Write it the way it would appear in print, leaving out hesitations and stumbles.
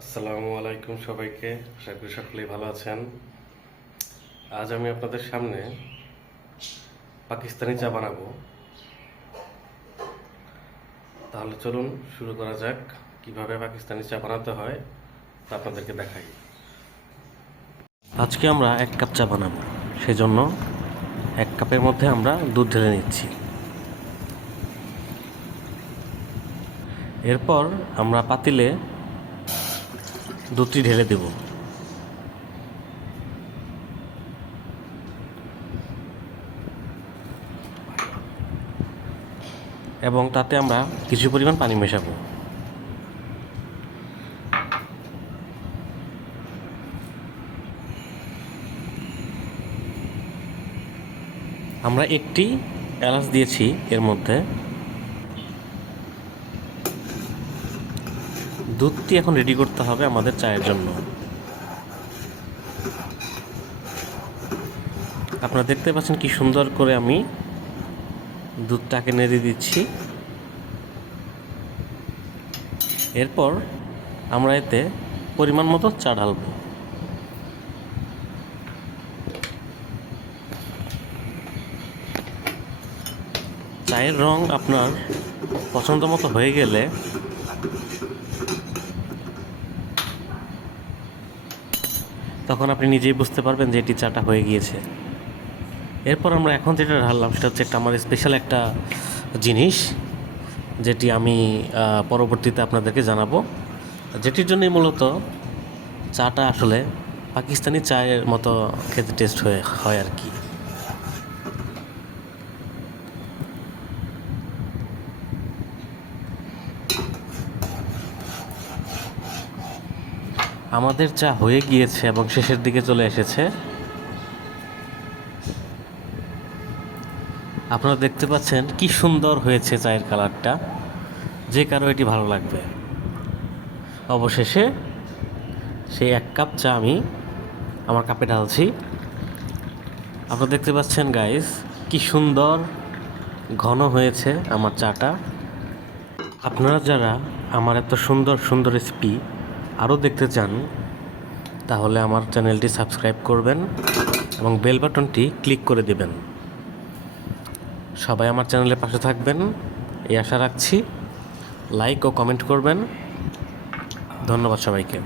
আসসালামু আলাইকুম সবাইকে, আশা করি সকলেই ভালো আছেন। আজ আমি আপনাদের সামনে পাকিস্তানি চা বানাবো। তাহলে চলুন শুরু করা যাক। কিভাবে পাকিস্তানি চা বানাতে হয় তা আপনাদেরকে দেখাই। আজকে আমরা 1 কাপ চা বানাবো, সেজন্য 1 কাপের মধ্যে আমরা দুধ ঢেলে নিচ্ছি। এরপর আমরা পাতিলে দুধটি ঢেলে দেব। এবং তাতে আমরা কিছু পরিমাণ পানি মেশাবো। আমরা একটি এলাচ দিয়েছি এর মধ্যে। দুধটি এখন রেডি করতে হবে আমাদের চায়ের জন্য। আপনারা দেখতে পাচ্ছেন কি সুন্দর করে আমি দুধটাকে নেড়ে দিচ্ছি। এরপর আমরা এতে পরিমাণ মতো চা ঢালব। চায়ের রং আপনার পছন্দ মতো হয়ে গেলে তখন আপনি নিজেই বুঝতে পারবেন যে এটি চাটা হয়ে গিয়েছে। এরপর আমরা এখন যেটা ঢাললাম সেটা হচ্ছে আমার স্পেশাল একটা জিনিস, যেটি আমি পরবর্তীতে আপনাদেরকে জানাবো, যেটির জন্যই মূলত চাটা আসলে পাকিস্তানি চায়ের মতো খেতে টেস্ট হয় আর কি। আমাদের চা হয়ে গিয়েছে এবং শেষের দিকে চলে এসেছে। আপনারা দেখতে পাচ্ছেন কি সুন্দর হয়েছে চায়ের কালারটা, যে কারো এটি ভালো লাগবে। অবশেষে সেই 1 কাপ চা আমি আমার কাপে ঢালছি। আপনারা দেখতে পাচ্ছেন গাইস, কি সুন্দর ঘন হয়েছে আমার চাটা। আপনারা যারা আমার এত সুন্দর সুন্দর রেসিপি আরও দেখতে চান, তাহলে আমার চ্যানেলটি সাবস্ক্রাইব করবেন এবং বেল বাটনটি ক্লিক করে দেবেন। সবাই আমার চ্যানেলের পাশে থাকবেন এই আশা রাখছি। লাইক ও কমেন্ট করবেন। ধন্যবাদ সবাইকে।